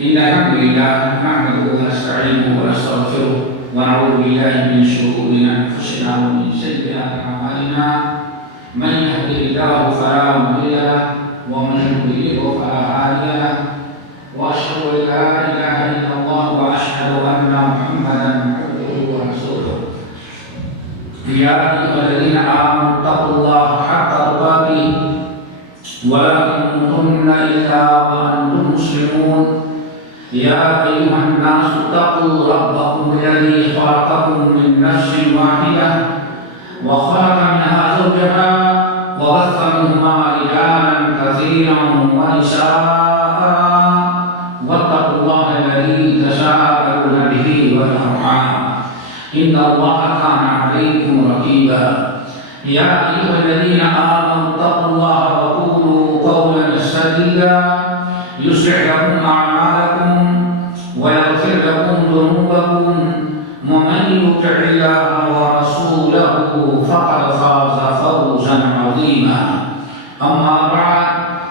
إن الحمد لله نحمده ونستعينه ونستغفره ونعوذ بالله من شرور أنفسنا ومن سيئات أعمالنا من يهده الله فلا مضل له ومن يضلل فلا هادي له وأشهد أن لا إله إلا الله وأشهد أن محمدا عبده ورسوله يا أيها الذين آمنوا اتقوا الله حق تقاته ولا تموتن إلا وأنتم مسلمون يا أيها الناس اتقوا ربكم الذي خلقكم من نفس واحدة وخلق منها زوجها وبث منهما رجالا كثيرا ونساء واتقوا الله الذي تساءلون به والأرحام إن الله كان عليكم رقيبا يا أيها الذين آمنوا اتقوا الله وقولوا قولا سديدا يصلح لكم أعمالكم ويغفر لكم ذنوبكم ومن يطع الله ورسوله فقد فاز فوزا عظيما أما بعد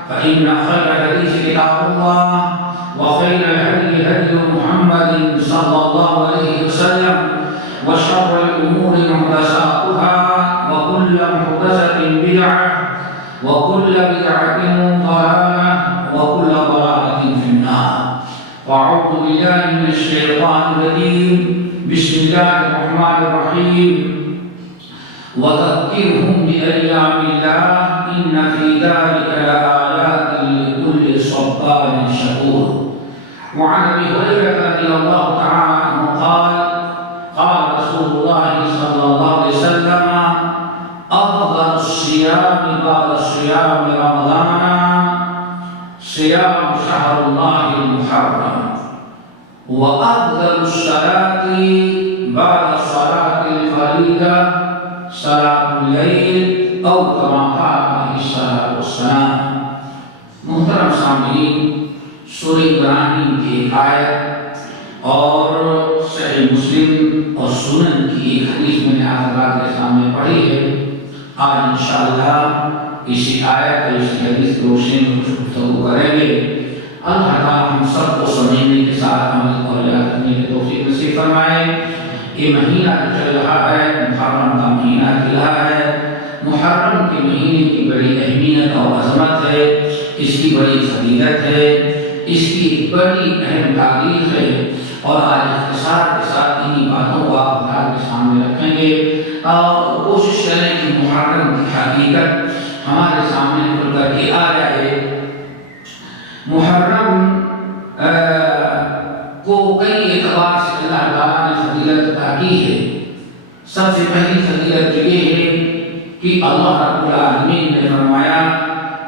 فإن خير الحديث كتاب الله وخير الهدي هدي محمد صلى الله عليه وسلم وشر الأمور محدثاتها وكل محدثة بدعة وكل بدعة ضلالة وكل ضلالة في النار فأعوذ بالله من الشيطان الرجيم بسم الله الرحمن الرحيم وذكرهم بأيام الله إن في ذلك لآيات لكل صبار شكور وعن أبي هريرة رضي الله تعالى عنه قال قال رسول الله صلى الله عليه وسلم أفضل الصيام بعد صيام رمضان صيام شهر الله المحرم وأفضل الصلاة بعد صلاة الفريضة صلاة الليل أو كما قال عليه الصلاة والسلام. محترم سامعین، سورہ ابراہیم کی ایک آیت اور صحیح مسلم اور سنن کی ایک حدیث میں نے حضرات کے سامنے پڑھی ہے. آج انشاءاللہ اسی آیت اور اسی حدیث کی روشنی میں کچھ گفتگو کریں گے. اللہ تعالیٰ ہم سب کو سمجھنے کے ساتھ عمل اور یاد رکھنے کی توفیق نصیب فرمائے. یہ مہینہ جو چل رہا ہے محرم کا مہینہ کھلا ہے. محرم کے مہینے کی بڑی اہمیت اور عظمت ہے، اس کی بڑی فضیلت ہے، اس کی بڑی اہم تاریخ ہے. اور آج اختصار کے ساتھ انہی باتوں کو آپ کے سامنے رکھیں گے اور کوشش کریں کہ محرم کی حقیقت ہمارے سامنے کھل کر کے آ جائے. محرم کو کئی اعتبار سے اللہ تعالیٰ نے فضیلت عطا کی ہے. سب سے پہلی فضیلت یہ ہے کہ اللہ رب العالمین نے فرمایا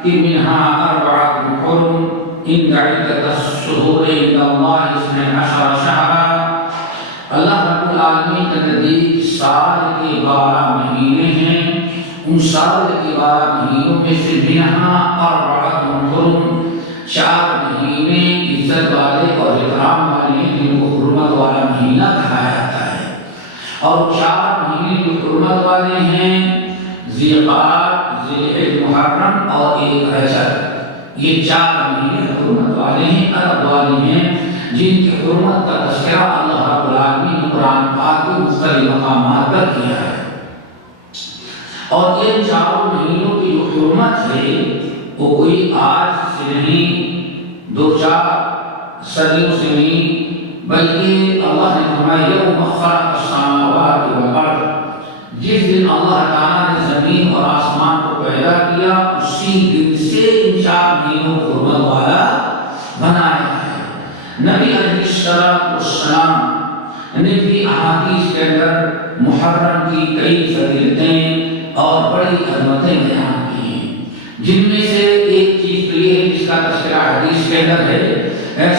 کہ منہا اربعۃ حرم ان عدۃ الشہور عند اللہ 12 شہرا. اللہ رب العالمین کے نزدیک سال کے 12 مہینے ہیں. ان سال کے 12 مہینوں میں سے منہا اربعۃ حرم 4 مہینے عزت والے اور احترام والے ہیں جن کو حرمت والا مہینہ کہا جاتا ہے. اور 4 مہینے جو حرمت والے ہیں ذی القعدہ، ذی الحجہ، محرم اور ایک رجب. یہ 4 مہینے حرمت والے ہیں، ادب والے ہیں، جن کی حرمت کا تذکرہ اللہ رب العالمین نے قرآن پاک کے مختلف مقامات پر کیا ہے. اور یہ 4 مہینوں کی جو حرمت ہے وہ کوئی آج سے نہیں، 2-4 صدیوں سے نہیں، بلکہ اللہ نے فرمایا یوم خلق السماوات والارض، جس دن اللہ تعالیٰ نے زمین اور آسمان کو پیدا کیا اسی دن سے ان 4 مہینوں کو حرمت والا بنایا ہے. نبی علیہ السلام نے بھی احادیث کے اندر محرم کی کئی فضیلتیں اور بڑی عظمتیں بیان کی ہیں. جن میں سے ایک چیز تو یہ ہے جس کا تذکرہ حدیث کے اندر ہے.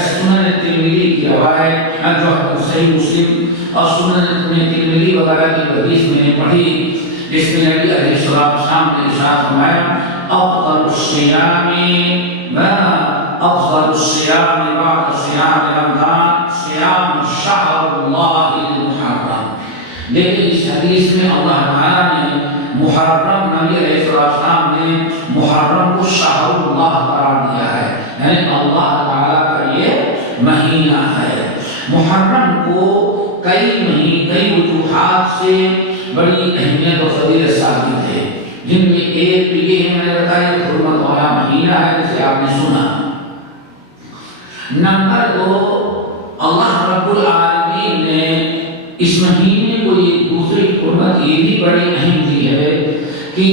سنن ترمذی کی روایت جو صحیح مسلم اور سنن ترمذی وغیرہ کی حدیث میں نے پڑھی، جس میں نبی علیہ السلام نے ارشاد فرمایا افضل الصیام بعد صیام رمضان صیام شہر اللہ المحرم. لیکن اس حدیث میں اللہ تعالیٰ نے محرم، نبی علیہ السلام نے محرم کو شہر اللہ قرار دیا ہے، یعنی اللہ تعالیٰ کا یہ سے بڑی اہمیت و فضیلت ثابت ہے، جن میں ایک تو یہ ہے، میں نے بتایا حرمت والا مہینہ ہے جسے آپ نے سنا۔ نمبر 2، اللہ رب العالمین نے اس مہینے کو یہ دوسری حرمت یہ بھی بڑی اہم دی ہے کہ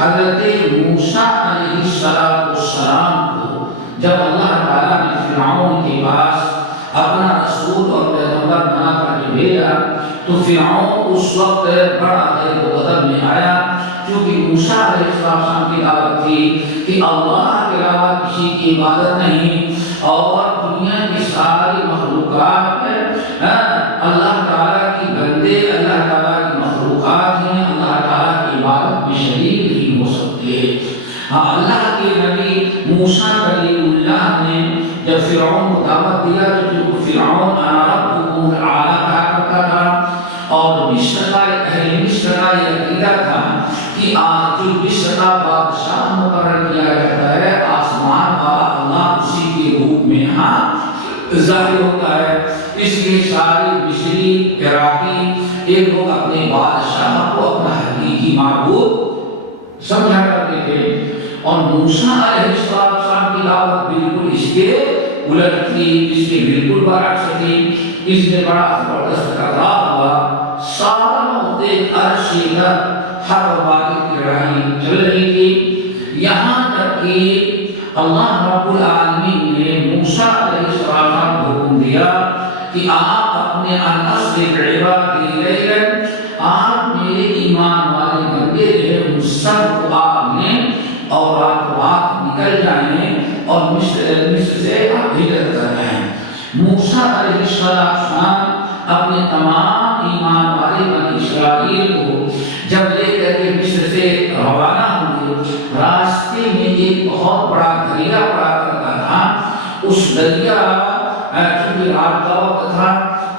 حضرت موسیٰ علیہ السلام کو جب اللہ تعالیٰ نے فرعون کے پاس اپنا رسول اور پیغمبر بنا کر بھیجا تو فرعون اس وقت بڑا غیر و غضب میں آیا، کیونکہ موسیٰ علیہ السلام کی دعوت تھی کہ اللہ کے علاوہ کسی کی عبادت نہیں، اور دنیا کی ساری مخلوقات اللہ تعالیٰ کی بندے، اللہ تعالیٰ کی مخلوقات ہیں، اللہ تعالیٰ کی عبادت میں شریک نہیں ہو سکتے۔ اللہ کے نبی موسیٰ کلیم اللہ نے جب فرعون کو دعوت دیا تو فرعون انا ربکم الاعلی کہا کرتا تھا، اور مصر کا اہل مصر کا یہ عقیدہ تھا کہ آج جو مصر کا بادشاہ مقرر کیا جاتا ہے آسمان والا اللہ اسی کے روپ میں ظاہر ہوتا ہے، اس لیے سارے مصری عراقی ایک لوگ اپنے بادشاہ کو اپنا حقیقی معبود سمجھا کرتے تھے، اور موسیٰ علیہ السلام کی دعوت بالکل اس کے الٹ تھی، اس کے بالکل برعکس تھی۔ اس نے بڑا زبردست ٹکراؤ ہوا، سارا وقت عرش پر ہر واقعے کی لڑائی چل رہی تھی، یہاں تک کہ اللہ رب العالمین نے موسیٰ علیہ السلام کو حکم دیا کہ آپ اپنے انصر عبادی لیلاً، آپ میرے ایمان والے بندے ہیں ان سب کو آپ نے اور آپ نکل جائیں اور مصر سے آپ ہجرت کر جائیں۔ موسیٰ علیہ السلام اپنے تمام ایمان والے بنی اسرائیل کو جب لے کر کے مصر سے روانہ ہوئے، راستے میں ایک بہت بڑا دریا پڑا کرتا تھا، اس دریا چونکہ رات کا وقت تھا،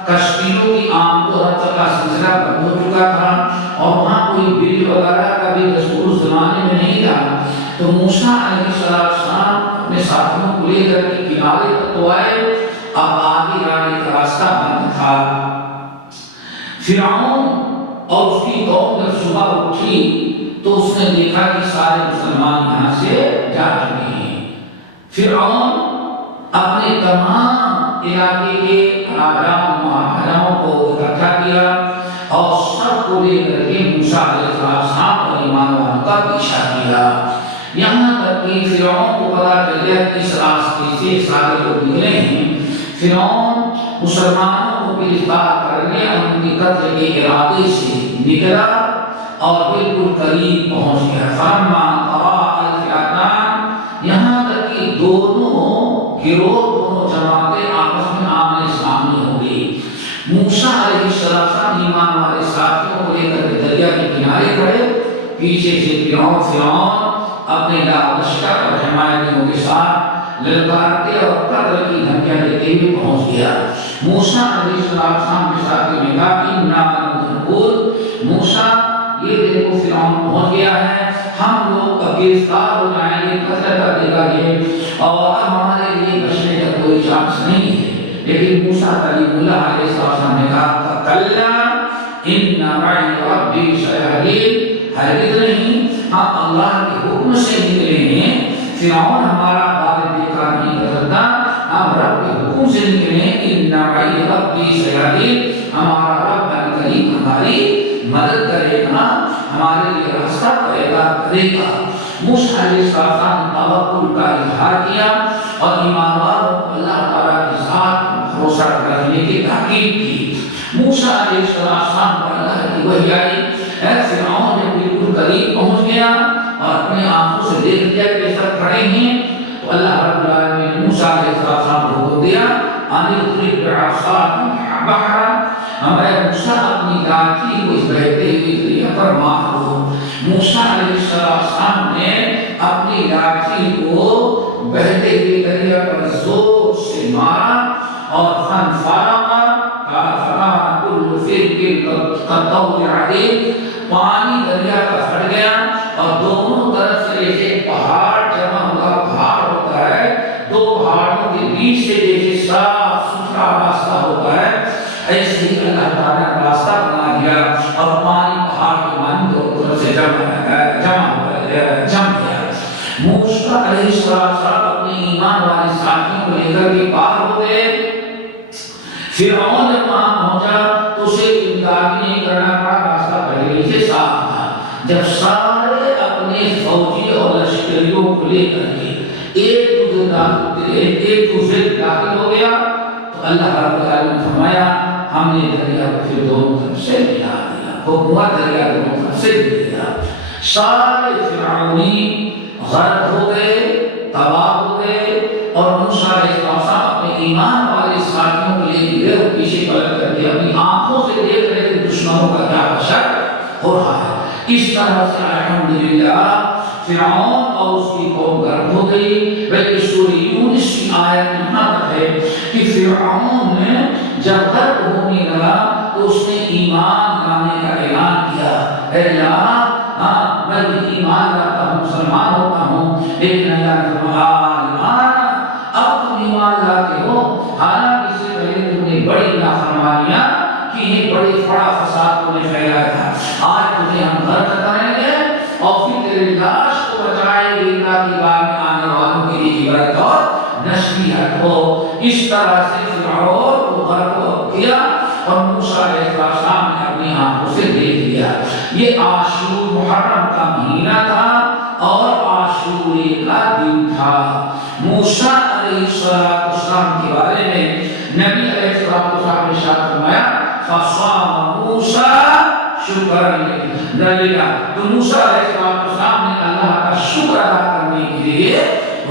کشتیوں کی آمد و رفت کا سلسلہ بند ہو چکا تھا، اور وہاں کوئی برج وغیرہ کا بھی دستور اس زمانے میں نہیں تھا، تو موسیٰ علیہ السلام اپنے ساتھیوں کو لے کر کے کنارے تک تو آئے، اب آگے جانے کا راستہ بند تھا۔ فرعون اور اس کی قوم جب صبح اٹھی تو اس نے دیکھا کہ سارے مسلمان یہاں سے جا چکے ہیں۔ فرعون اپنے تمام علاقے کے راجاؤں مہاراجاؤں کو اکٹھا کیا اور سب کو لے کر کے موسیٰ علیہ السلام اور ایمان والوں کا پیچھا کیا، یہاں تک کہ فرعون کو پتہ چل گیا کہ اس راستے سے سارے لوگ نکلے ہیں۔ فرعون مسلمانوں کو گرفتار کرنے اور ان کی قتل کے ارادے سے نکلا اور بالکل قریب پہنچ گیا۔ فلما تراءى الفئتان، یہاں تک کہ دونوں گروہ، دونوں جماعتیں آپس میں آمنے سامنے ہو گئی۔ موسیٰ علیہ السلام ایمان والے ساتھیوں کو لے کر کے دریا کے کنارے کھڑے، پیچھے سے فرعون اپنے لشکر اور حمایتیوں کے ساتھ للکارتے اور قتل کی دھمکیاں دیتے ہوئے پہنچ گیا۔ موسیٰ علیہ السلام کے ساتھ نے کہا انا لمدرکون، موسیٰ یہ دیکھو فرعون پہنچ گیا ہے، ہم لوگ گرفتار ہو جائیں گے، قتل کر دے گا یہ، اور ہمارے لیے بچنے کا کوئی چانس نہیں ہے۔ لیکن موسیٰ کلیم اللہ علیہ السلام نے کہا کلا ان معی ربی سیہدین، ہرگز نہیں، ہم اللہ کے حکم سے نکلے ہیں، فرعون ہمارا بال بیکار نہیں کر سکتا، ہم رب کے حکم سے نکلے ہیں، ان معی ربی سیہدین، ہمارا رب کریم ہماری مدد کرے گا، ہمارے لیے راستہ کرے گا۔ موسیٰ علیہ السلام نے توکل کا اظہار کیا اور ایمان والوں کو اللہ تعالیٰ کے ساتھ بھروسہ رکھنے کی تاکید کی۔ موسیٰ علیہ السلام پر اللہ کی وحی آئی، فرعون نے بالکل قریب پہنچ گیا اور اپنے آنکھوں سے دیکھ لیا کہ سب کھڑے ہیں، تو اللہ رب العالمین نے موسیٰ علیہ السلام کو حکم دیا ان اضرب بعصاک البحر، ہمارے موسیٰ اپنی لاٹھی کو اس بہتے ہوئے دریا پر مارو۔ موسیٰ علیہ السلام نے اپنی لاٹھی کو بہتے ہوئے دریا پر زور سے مارا اور فانفلق فكان كل فرق كالطود العظيم، پانی دریا کا پھٹ گیا اور دونوں طرف سے ایک پہاڑ جمع ہوا پہاڑ ہوتا ہے، دو پہاڑوں کے بیچ سے جیسے صاف ستھرا راستہ ہوتا ہے، ایسے ہی اللہ تعالیٰ نے راستہ بنا دیا۔ موسیٰ علیہ السلام اپنے ایمان والے ساتھیوں کو لے کر کے پار ہو گئے. فرعون جب وہاں پہنچا تو اسے امداد نہیں کرنا پڑا, راستہ پہلے سے صاف تھا. جب سارے اپنے فوجی اور لشکریوں کو لے کر کے ایک دوسرے داخل ہو گیا تو اللہ رب العالمین نے فرمایا ہم نے دریا کو پھر دونوں طرف سے ملا دیا, حکومت دریا دونوں طرف سے مل گیا. سارے فرعونی غرق ہو گئے, تباہ ہو گئے, اور موسیٰ علیہ السلام اپنے ایمان والے ساتھیوں کو لے گئے اور پیچھے پلٹ کر کے اپنی آنکھوں سے دیکھ رہے کہ دشمنوں کا کیا بشر ہو رہا ہے. اس طرح سے الحمدللہ فرعون اور اس کی قوم غرق ہو گئی. بلکہ سورہ یونس کی آیت میں یہاں تک ہے کہ فرعون نے جب غرق ہونے لگا تو اس نے ایمان لانے کا اعلان کیا, اے اللہ میں ایمان لاتا ہوں, مسلمان ہوتا ہوں, لیکن اللہ نے فرمایا اب تم ایمان لاتے ہو, حالانکہ اس سے پہلے تم نے بڑی نافرمانیاں کی ہیں, بڑی بڑا فساد تم نے پھیلایا تھا. آج تجھے ہم غرق کریں گے اور پھر تیرے لاش کو بچائے گے تاکہ بعد میں آنے والوں کے لیے عبرت اور نصیحت ہو. اس طرح سے فرعون کو غرق کیا اور موسیٰ علیہ السلام نے اپنی آنکھوں سے دیکھ لیا. یہ عاشور محرم کا مہینہ تھا اور عاشورے کا دن تھا. موسیٰ علیہ السلام کے بارے میں نبی علیہ السلام نے ارشاد فرمایا فصام موسیٰ شکر للہ, تو موسیٰ علیہ السلام نے اللہ کا شکر ادا کرنے کے لیے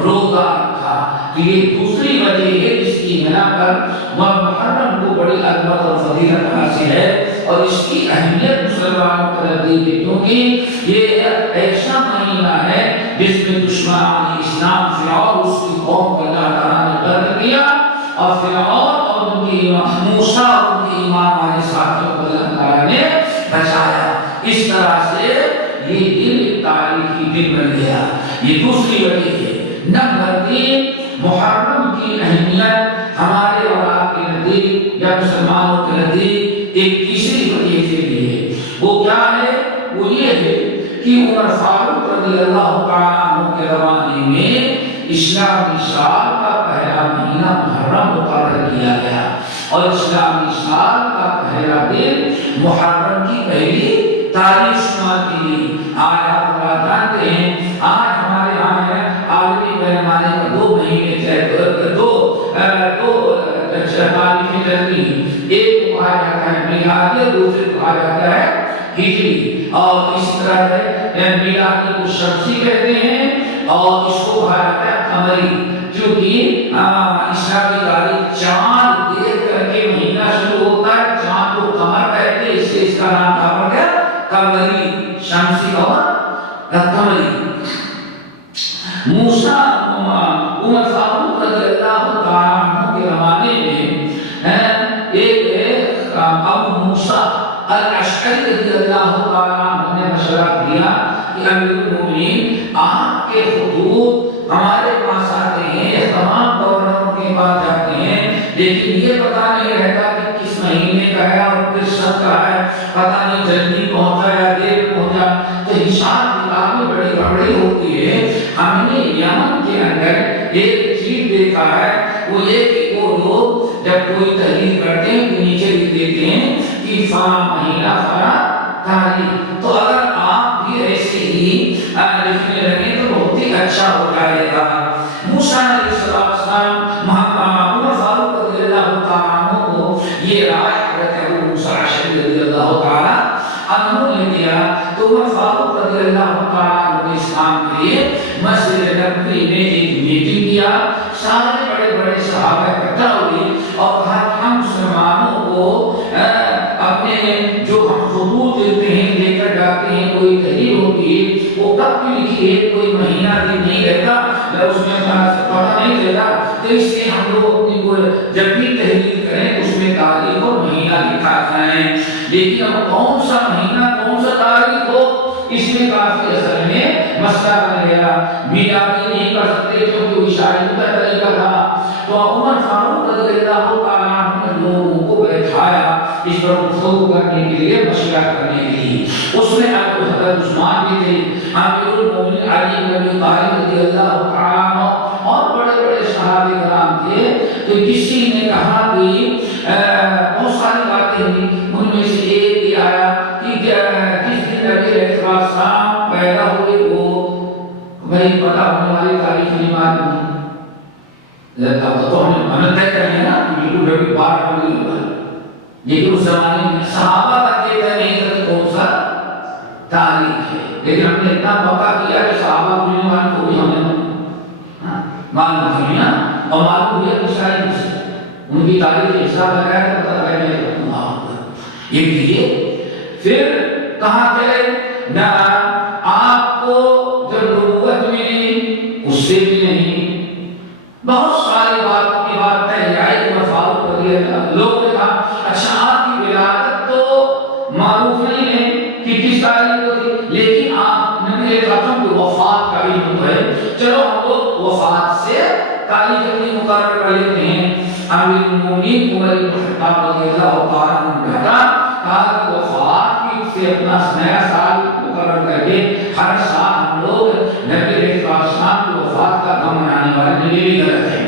روزہ رکھا. تو یہ دوسری وجہ ہے جس کی بنا پر محرم کو بڑی عظمت اور فضیلت حاصل ہے, اور اس کی اہمیت مسلمانوں کو لگی ہے کیونکہ یہ ایسا مہینہ ہے جس میں دشمنان اسلام فرعون اس کی قوم کو اللہ تعالیٰ نے غرق کیا, اور فرعون اور ان کی موسیٰ اور ان کے ایمان والے ساتھیوں کو اللہ تعالیٰ نے بچایا. اس طرح سے یہ دن تاریخی دن بن گیا. یہ دوسری وجہ ہے. نمبر 3, محرم کی اہمیت ہمارے اور آپ کے نزدیک یا مسلمانوں کے نزدیک ایک تیسری وجہ سے بھی ہے. وہ کیا ہے؟ وہ یہ ہے کہ عمر فاروق رضی اللہ تعالیٰ عنہ کے زمانے میں اسلامی سال کا پہلا مہینہ محرم مقرر کیا گیا, اور اسلامی سال کا پہلا دن محرم کی پہلی تاریخ شمار کی گئی. آج آپ جانتے ہیں آج ہمارے یہاں ہے عالمی پیمانے پر 2 مہینے دو تاریخیں چلتی ہیں. ایک کو کہا جاتا ہے میلادی, دوسرے کو کہا جاتا ہے ہجری, اور اس طرح سے میلادی کو شمسی کہتے ہیں اور اس کو کہا جاتا ہے قمری, کیونکہ اسلامی تاریخ چاند دیکھ کر کے مہینہ شروع ہوتا ہے. چاند کو قمر کہتے ہیں, اس سے اس کا نام پڑ گیا قمری, شمسی اور قمری. موسیٰ عمر فاروق رضی اللہ تعالیٰ عنہ کے زمانے میں ایک ابو موسیٰ الاشعری رضی اللہ تعالیٰ عنہ نے مشورہ دیا کہ امیر المومنین آپ کے خطوط ہمارے پاس آتے ہیں, تمام گورنروں کے پاس جاتے ہیں, لیکن یہ پتہ نہیں رہتا کہ کس مہینے کا ہے اور کس شب کا ہے, پتہ نہیں جلدی پہنچا یا دیر پہنچا. تو حساب کتاب میں بڑی گڑبڑی ہوتی ہے. ہم نے یمن کے اندر ایک چیز دیکھا ہے, وہ یہ کہ وہ لوگ جب کوئی تحریر کرتے ہیں تو نیچے لکھ دیتے ہیں کہ فلاں مہینہ فلاں تاریخ. تو اگر آپ بھی ایسے ہی لکھنے لگے تو بہت ہی اچھا ہو جائے گا. موسیٰ علیہ السلام عمر فاروق رضی اللہ تعالیٰ عنہ کو یہ رائے حضرت ابو موسیٰ الاشعری رضی اللہ تعالیٰ عنہ نے دیا, تو عمر فاروق رضی اللہ تعالیٰ عنہ نے اسلام کے لیے مسجد نبوی میں ایک میٹنگ کیا. سارے بڑے بڑے صحابہ اکٹھا ہوئے اور کہا کہ ہم مسلمانوں کو اپنے جو ہم خطوط دیتے ہیں لے کر جاتے ہیں, کوئی تحریر ہوتی ہے وہ کب کی لکھی ہے, کوئی مہینہ دن نہیں رہتا, اس میں پتہ نہیں چلتا, تو اس لیے ہم لوگ اپنی جب بھی تحریر کریں اس میں تاریخ اور مہینہ لکھا جائیں. لیکن اب کون سا مہینہ کون سا تاریخ ہو, اس میں کافی اصل میں مسئلہ بن گیا. میلادی نہیں کر سکتے کیونکہ وہ عیسائی کا طریقہ تھا. تو عمر فاروق رضی اللہ تعالیٰ عنہ نے لوگوں کو بیٹھایا اس پر گفتگو کرنے کے لیے, مشورہ کرنے کے لیے. اس میں حضرت عثمان بھی تھے, امیر المومنین علی بن ابی طالب رضی والی تاریخ نہیں معلوم ہے، اب تو ہم نے منت طے کر لیا نا کہ بالکل ربی بار ہوگی، لیکن اس زمانے میں صحابہ کا طے نہیں تھا کہ کون سا تاریخ ہے، لیکن ہم نے اتنا موقع کیا کہ صحابہ کو نہیں معلوم کو بھی ہمیں معلوم کیا اور معلوم ہوا کہ شاید ان کی تاریخ حساب لگایا تو پتہ لگا میں یہ لیے پھر کہاں چلے نہ آپ کو جب نبوت ملی اس سے بھی نہیں، بہت ساری باتوں کی بات طے آئی کہ فاروق رضی اللہ، لوگوں نے کہا اچھا آپ کی ولادت تو معروف نہیں ہے کہ کس تاریخ کو تھی، لیکن آپ نبی اکرم کی وفات کا علم ہے، چلو ہم لوگ وفات سے تاریخ اپنی مقرر کر لیتے ہیں۔ امیر المومنین عمر بن خطاب رضی اللہ تعالیٰ عنہ نے کہا کہ وفات کی سے اپنا نیا سال مقرر کر کے ہر سال ہم لوگ نبی علیہ السلام کی وفات کا غم منانے والے نہیں غلط ہے۔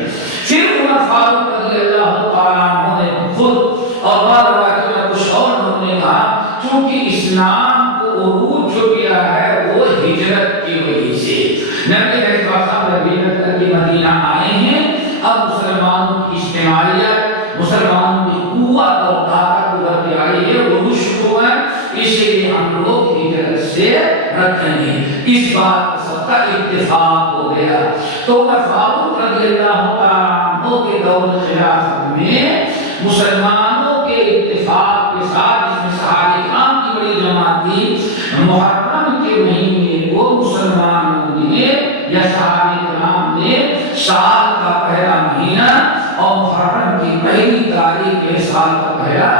پھر عمر فاروق رضی اللہ تعالیٰ عنہ نے خود اور بعض روایتوں میں کچھ اور لوگوں نے کہا چونکہ اسلام کو عروج جو ملا ہے وہ ہجرت کی وجہ سے، نبی علیہ السلام جب ہجرت کر کے مدینہ آئے ہیں، اب مسلمانوں کی اجتماعیت، مسلمانوں کی قوت اور طاقت ابھرتی آئی ہے، عروج شروع ہے، اسی لیے ہم لوگ ہجرت سے رکھیں گے۔ اس بات پر سب کا اتفاق ہو گیا۔ تو عمر فاروق رضی اللہ تعالیٰ عنہ کے دور خلافت میں مسلمانوں کے اتفاق کے ساتھ، جس میں صحابہ کرام کی بڑی جماعت تھی، محرم کے مہینے کو مسلمانوں نے یا صحابہ کرام نے سال کا پہلا مہینہ اور محرم کی پہلی تاریخ کے سال کا پہلا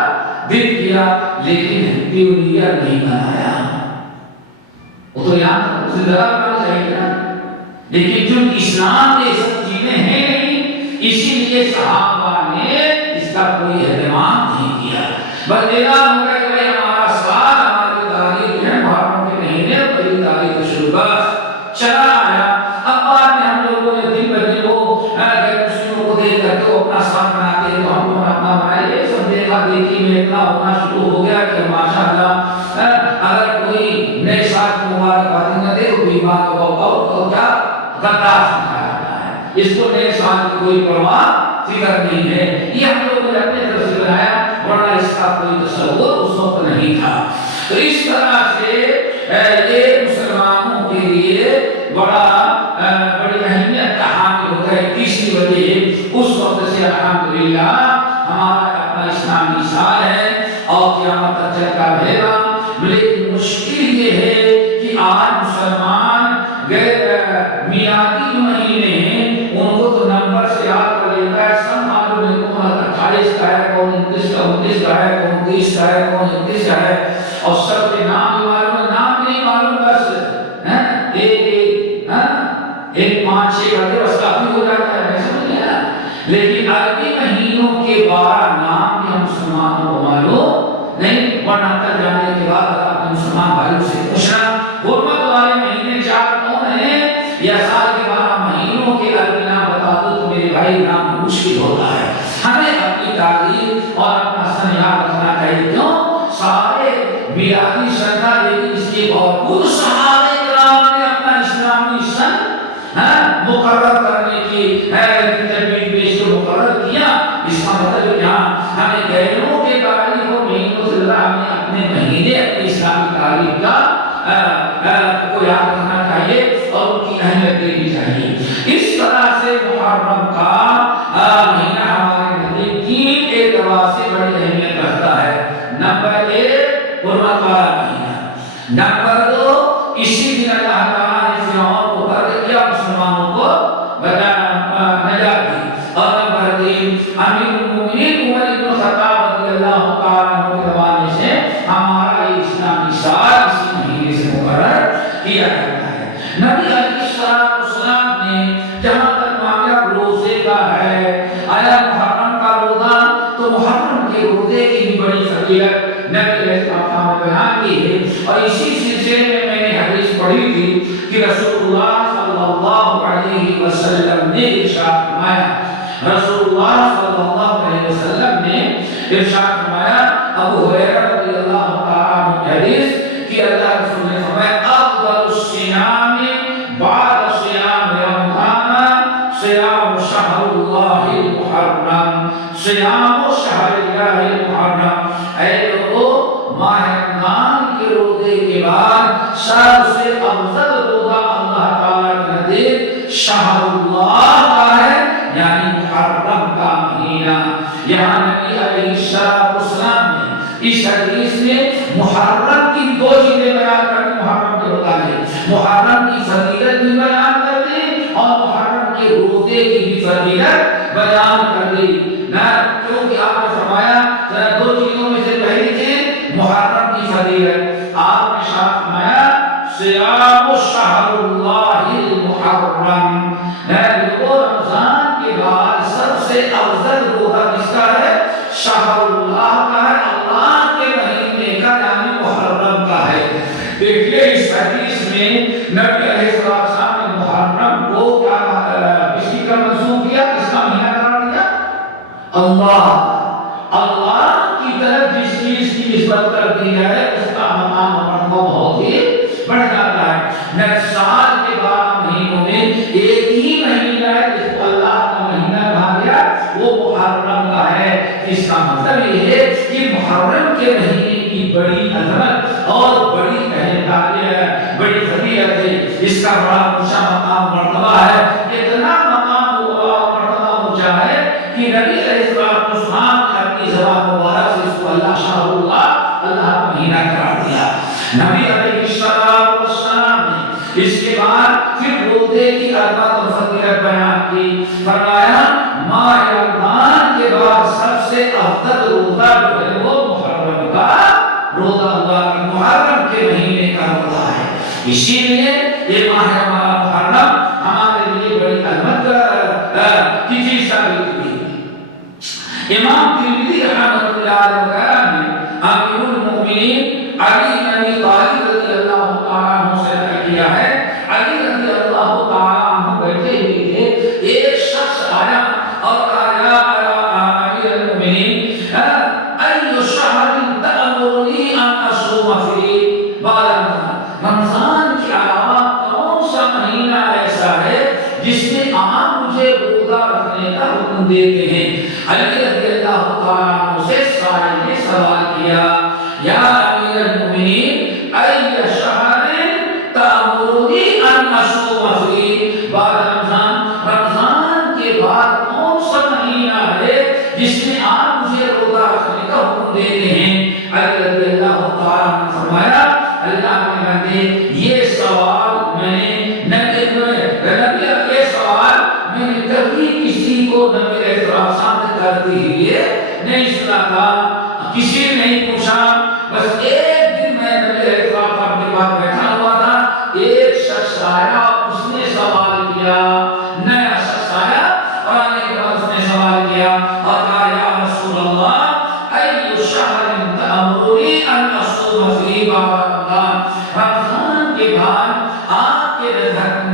دن کیا، لیکن نیو ایئر نہیں منایا۔ وہ تو یہاں اسے ذرا کرنا چاہیے نا، لیکن جو اسلام میں سب چیزیں ہیں نہیں، اسی لیے صحابہ نے اس کا کوئی اہتمام نہیں کیا، بس اعلان ہو گیا کہ بھائی ہمارا سال، ہماری تاریخ ہے محرم کے مہینے پہلی تاریخ شروع بس چلا آیا۔ اب بعد میں ہم لوگوں نے دن بدن وہ غیر مسلموں کو دیکھ کر کے اپنا سال مناتے ہیں تو ہم لوگ اپنا منائے، سب دیکھا دیکھی میں اتنا ہونا شروع ہو گیا کہ ماشاءاللہ اگر کوئی نئے سال کی مبارکباد نہ دے تو بیمار کو کیا غدار سمجھا جاتا ہے، اس کو نئے سال کی کوئی پرواہ فکر نہیں ہے۔ یہ ہم لوگوں نے اپنے طرف سے بنایا، ورنہ اس کا کوئی تصور اس وقت نہیں تھا۔ تو اس طرح سے یہ مسلمانوں کے لیے بڑی اہمیت کا حامل ہو گئے، اسی وجہ اس وقت سے الحمدللہ ہمارا اپنا اسلامی سال ہے اور قیامت تک چلتا رہے گا۔ لیکن مشکل یہ ہے کہ آج مسلمان غیر میلادی جو مہینے ہیں ان کو تو نمبر سے یاد کر لیتا ہے، سب معلوم ہے کون 28 کا ہے، کون 29 کا، 29 کا ہے، کون 30 کا ہے، کون 31 کا ہے، اور سب کے نام بھی معلوم ہے، نام بھی نہیں معلوم، بس ایک 5-6 گھنٹے بس کافی ہو جاتا ہے، ایسا نہیں ہے۔ لیکن عربی مہینوں کے 12 نام بھی ہم مسلمانوں کو معلوم نہیں، ورنہ کل جانے کے بعد اگر اپنے مسلمان بھائیوں سے پوچھنا حرمت والے مہینے 4 کون ہیں یا سال کے 12 مہینوں کے عربی نام بتا دو تو میرے بھائی نام مشکل ہوتا ہے۔ ہمیں اپنی تاریخ اور اپنا سن یاد رکھنا چاہیے، کیوں سارے میلادی سن تھا، لیکن اس کے باوجود صحابہ کرام نے اپنا اسلامی سن مقرر کرنے کی تربیت پیش کو مقرر کیا۔ اس کا مطلب یہاں ہمیں غیروں کے تاریخ اور مہینوں سے زیادہ ہمیں اپنے مہینے، اپنی اسلامی تاریخ کا کو یاد رکھنا چاہیے اور ان کی اہمیت دینی چاہیے۔ اس طرح سے محرم کا مہینہ ہمارے نزدیک 3 اعتبار سے بڑی اہمیت رکھتا ہے۔ نمبر 1 حرمت والا مہینہ، نمبر 2 اسی دن اللہ تعالیٰ نے فرعون کو قتل کیا، مسلمانوں کو نجات دی، اور نمبر 3 امیر المومنین عمر بن خطاب رضی اللہ تعالیٰ عنہ کے زمانے سے ہمارا یہ اسلامی سال اسی مہینے سے مقرر کیا جاتا ہے۔ نبی علیہ السلام نے جہاں تک معاملہ روزے کا ہے، آیا محرم کا روزہ، تو محرم کے روزے کی بھی بڑی فضیلت نبی علیہ السلام نے بیان کی ہے، اور اسی سلسلے میں میں نے حدیث پڑھی تھی کہ رسول اللہ صلی اللہ علیہ وسلم نے ارشاد فرمایا، رسول اللہ صلی اللہ علیہ وسلم نے ارشاد فرمایا، ابو ہریرہ رضی اللہ تعالیٰ عنہ کی حدیث کہ اللہ رسول نے فرمایا افضل الصیام بعد صیام یوم صيام شهر الله المحرم صيام شهر الله المحرم اے لوگوں ماہ رمضان کے روزے کے بعد سب سے افضل روزہ اللہ تعالی کے نزدیک شہر اللہ کا ہے یعنی محرم کا مہینہ یہاں نبی علیہ السلام نے اس حدیث میں محرم کی دو چیزیں بیان کر دی محرم کے متعلق محرم کی فضیلت بھی بیان کر دی اور محرم کے روزے کی بھی فضیلت بیان کر دی نہ کیونکہ آپ نے فرمایا دو چیزوں میں سے پہلی چیز محرم کی فضیلت آپ نے شاہ فرمایا صیام شہر اللہ المحرم رمضان کے بعد سب سے افضل روزہ کس کا ہے شہر اللہ کا ہے اللہ کے مہینے کا یعنی محرم کا ہے دیکھیے اس حدیث میں نبی علیہ السلام نے محرم کو کیا کسی کا منسوب کیا کس کا مہینہ قرار دیا اللہ کی طرف جس چیز کی نسبت کر دی جائے اس کا مقام اور مرتبہ بہت ہی بڑھ جاتا ہے سال کے 12 مہینوں میں ایک ہی مہینہ ہے جس کو اللہ کا مہینہ کہا گیا وہ محرم کا ہے اس کا مطلب یہ ہے کہ محرم کے مہینے کی بڑی عظمت اور بڑی اہمیت ہے بڑی فضیلت ہے اس کا بڑا اونچا مقام مرتبہ ہے اتنا مقام اور مرتبہ اونچا ہے کہ نبی علیہ السلام نے اپنی زبان مبارک سے اس کو اللہ شاہ اللہ کا مہینہ قرار دیا نبی علیہ السلام نے اس کے بعد پھر روزے کی عظمت اور فضیلت بیان کی فرمایا ماہ رمضان کے بعد سب سے افضل روزہ جو ہے وہ محرم کا روزہ ہوا کہ محرم کے مہینے کا روزہ ہے اسی لیے یہ ماہ محرم ہمارے لیے بڑی عظمت کی چیز ثابت ہوئی امام ترمذی رحمۃ اللہ علیہ وغیرہ نے امیر المؤمنین علی بن ابی طالب رضی اللہ تعالی عنہ سے نقل کیا ہے علی رضی اللہ تعالی عنہ بیٹھے ہوئے تھے ایک شخص آیا اور کہا یا امیر المؤمنین ای شہر تأمرنی ان اصوم فیہ بعد رمضان کے علاوہ کون سا مہینہ ایسا ہے جس میں آپ مجھے روزہ رکھنے کا حکم دیتے ہیں علی رضی اللہ تعالی عنہ سے سائل نے سوال کیا یا امیر المؤمنین ای شہر تأمرنی ان اصوم فیہ بعد رمضان کے بعد کون سا مہینہ ہے جس میں آپ مجھے روزہ رکھنے کا حکم دیتے ہیں علی رضی اللہ تعالی عنہ فرمایا اللہ کے بندے یہ سوال میں نے کبھی کسی کو نبی علیہ السلام سے کرتے ہوئے نہیں سنا تھا کسی نے نہیں پوچھا بس ایک دن میں نبی علیہ السلام کے پاس بیٹھا ہوا تھا ایک شخص آیا اس نے سوال کیا نیا شخص آیا اور آنے کے بعد اس نے سوال کیا اور کہا یا رسول اللہ ای شہر تأمرنی ان اصوم فیہ بعد رمضان کے بعد آپ کے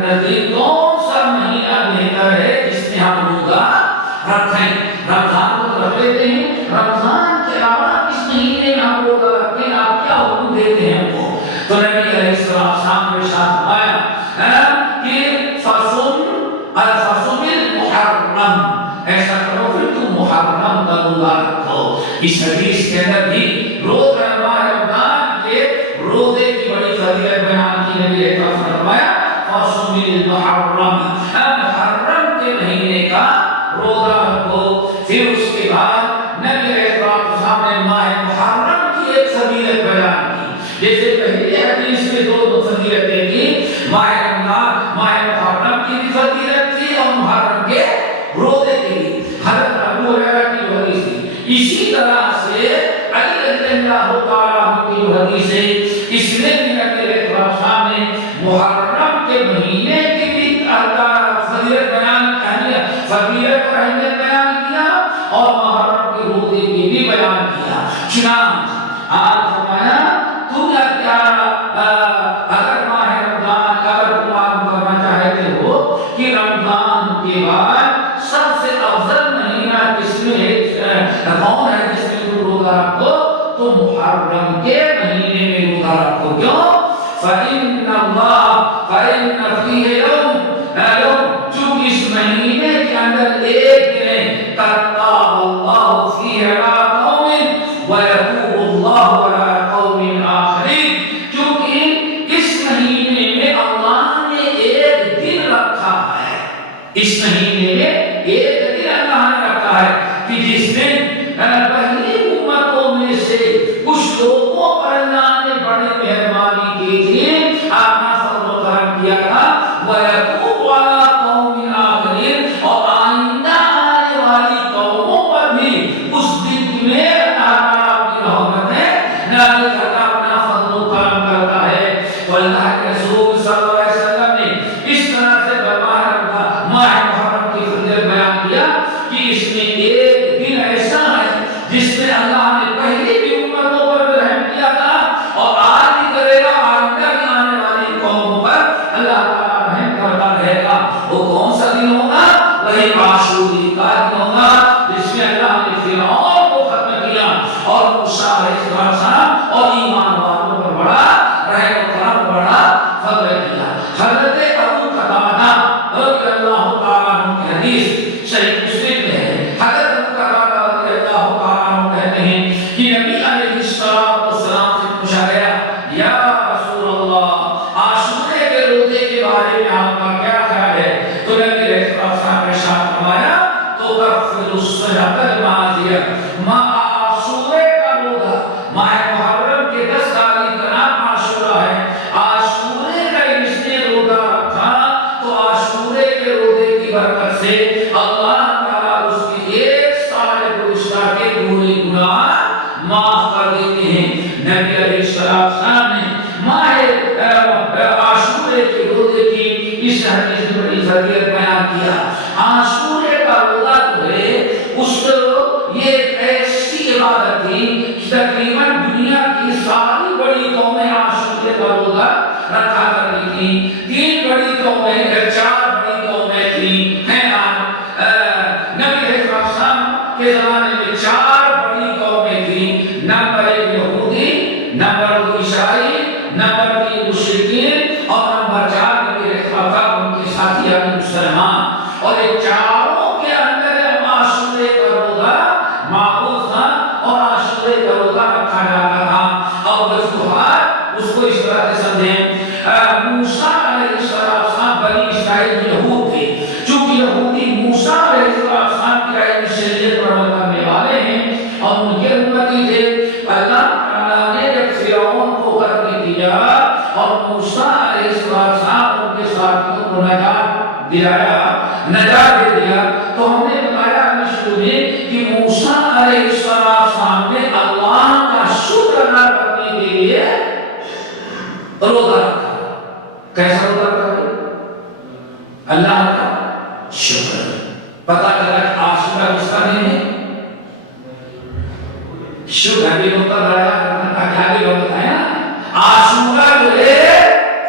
نزدیک کون سا مہینہ بہتر ہے جس میں ہم روزہ رکھیں رمضان کو رکھ لیتے ہیں رمضان کے علاوہ کس مہینے میں ہم روزہ رکھیں آپ کیا حکم دیتے ہیں ہم کو تو نبی علیہ السلام نے ارشاد فرمایا کہ فصوم المحرم ایسا کرو پھر تم محرم کا روزہ رکھو اس حدیث کے اندر بھی روزہ رمضان کے روزے کی بڑی فضیلت بیان کی نبی علیہ السلام نے فرمایا فصوم المحرم محرم کے مہینے کا روزہ رکھو پھر اس کے بعد نبی علیہ السلام نے ماہ محرم کی ایک فضیلت بیان کی جیسے پہلے حدیث میں دو فضیلتیں تھیں ماہ رمضان ماہ محرم کی بھی فضیلت تھی اور محرم کے روزے کی بھی حضرت ابو ہریرہ کی حدیث تھی اسی طرح سے علی رضی اللہ تعالی عنہ کی حدیث ہے اس میں بھی نبی علیہ السلام نے محرم کے مہینے کی بھی فضیلت بیان فضیلت اور اہمیت بیان کیا اور محرم کے روزے کی بھی بیان کیا چنانچہ آپ فرمایا تم کیا اگر ماہ رمضان اگر تم معلوم کرنا چاہتے ہو کہ رمضان کے بعد سب سے افضل مہینہ کس میں ہے کون ہے جس میں تم روزہ رکھو تو محرم کے مہینے میں روزہ رکھو کیوں فإن فيه يوم چونکہ اس مہینے کے اندر ایک دن ہے تتاب اللہ فی علی قوم ویتوب اللہ علی قوم آخرین، کیونکہ اس مہینے میں اللہ نے ایک دن رکھا ہے، اس مہینے میں ایک دن اللہ نے رکھا ہے کہ جس دن پہلی امتوں میں سے کچھ لوگوں پر اللہ نے بڑی مہربانی کی تھی، اپنا فضل و کرم کیا تھا، وَيَتُوبُ عَلَىٰ قَوْمٍ آخَرِينَ، اور آئندہ آنے والی قوموں پر بھی اس دن میں اللہ تعالیٰ اپنی رحمتیں نازل کرتا، اپنا فضل و کرم کرتا ہے۔ تو اللہ کے رسول صلی اللہ علیہ وسلم نے اس طرح سے ماہ محرم کی فضیلت بیان کیا کہ اس میں ایک دن ایسا ہے جس میں اللہ نے پہلی بھی امتوں پر رحم کیا تھا اور آج بھی کرے گا، آئندہ بھی آنے والی قوموں پر اللہ تعالیٰ رحم کرتا رہے گا۔ وہ کون سا دن ہوگا؟ وہی عاشوری کا دن ہوگا جس میں اللہ نے فرعون کو ختم کیا اور موسیٰ علیہ السلام اور ایمان والوں پر بڑا رحم و کرم، بڑا فضل کیا۔ حضرت ابو قتادہ رضی اللہ تعالیٰ عنہ کی حدیث صحیح مسلم میں ہے، حضرت ابو قتادہ رضی اللہ تعالیٰ عنہ کہتے ہیں کہ نبی علیہ السلام سے پوچھا گیا، یا رسول اللہ عاشورے کے روزے کے بارے میں آپ کا کیا خیال ہے؟ تو نبی علیہ السلام نے ارشاد فرمایا، تو کفر السنۃ الماضیہ، عاشورے کا روزہ ماہ محرم کے 10 تاریخ کا نام عاشورہ ہے، عاشورے کا جس نے روزہ رکھا تو عاشورے کے روزے کی برکت سے اللہ تعالیٰ اس کی ایک سال گزشتہ کے پورے گناہ معاف کر دیتے ہیں۔ نبی علیہ السلام نے ماہ عاشورے کے روزے کی اس حدیث میں بڑی فضیلت بیان کیا۔ عاشورے کا روزہ جو ہے یہ ایک ایسی عبادت تھی کہ تقریباً دنیا کی ساری بڑی قومیں عاشورے کا روزہ رکھا کرتی تھیں۔ 3 بڑی قومیں، 4 بڑی قومیں تھیں۔ نبی علیہ السلام کے زمانے میں 4 بڑی قومیں تھیں۔ نمبر 1 یہودی، نمبر 2 عیسائی، نمبر 3 مشرکین اور نمبر 4 نبی علیہ السلام ان کے ساتھی یعنی مسلمان۔ اور یہ چاروں کے اندر عاشورے کا روزہ معروف تھا اور عاشورے کا روزہ رکھا جاتا تھا۔ اور وضوحات اس کو اس طرح سے سمجھیں، موسیٰ علیہ السلام بنی اسرائیل یہود تھے، چونکہ یہودی موسیٰ علیہ السلام کی رائے شریعت پر عمل کرنے والے ہیں اور ان کے امتی تھے۔ اللہ تعالیٰ نے جب فرعون کو کر دیا اور موسیٰ علیہ السلام ان کے ساتھیوں کو نجات دے دیا، تو ہم نے بتایا شروع میں کہ موسیٰ علیہ السلام نے اللہ کا شکر ادا کرنے کے لیے روزہ رکھا۔ کیسا روزہ رکھا؟ اللہ کا شکر۔ پتہ چلا کہ عاشورہ کس کا دن ہے؟ شکر بھی ہوتا بڑا آگے لوگ بتایا عاشورہ جو ہے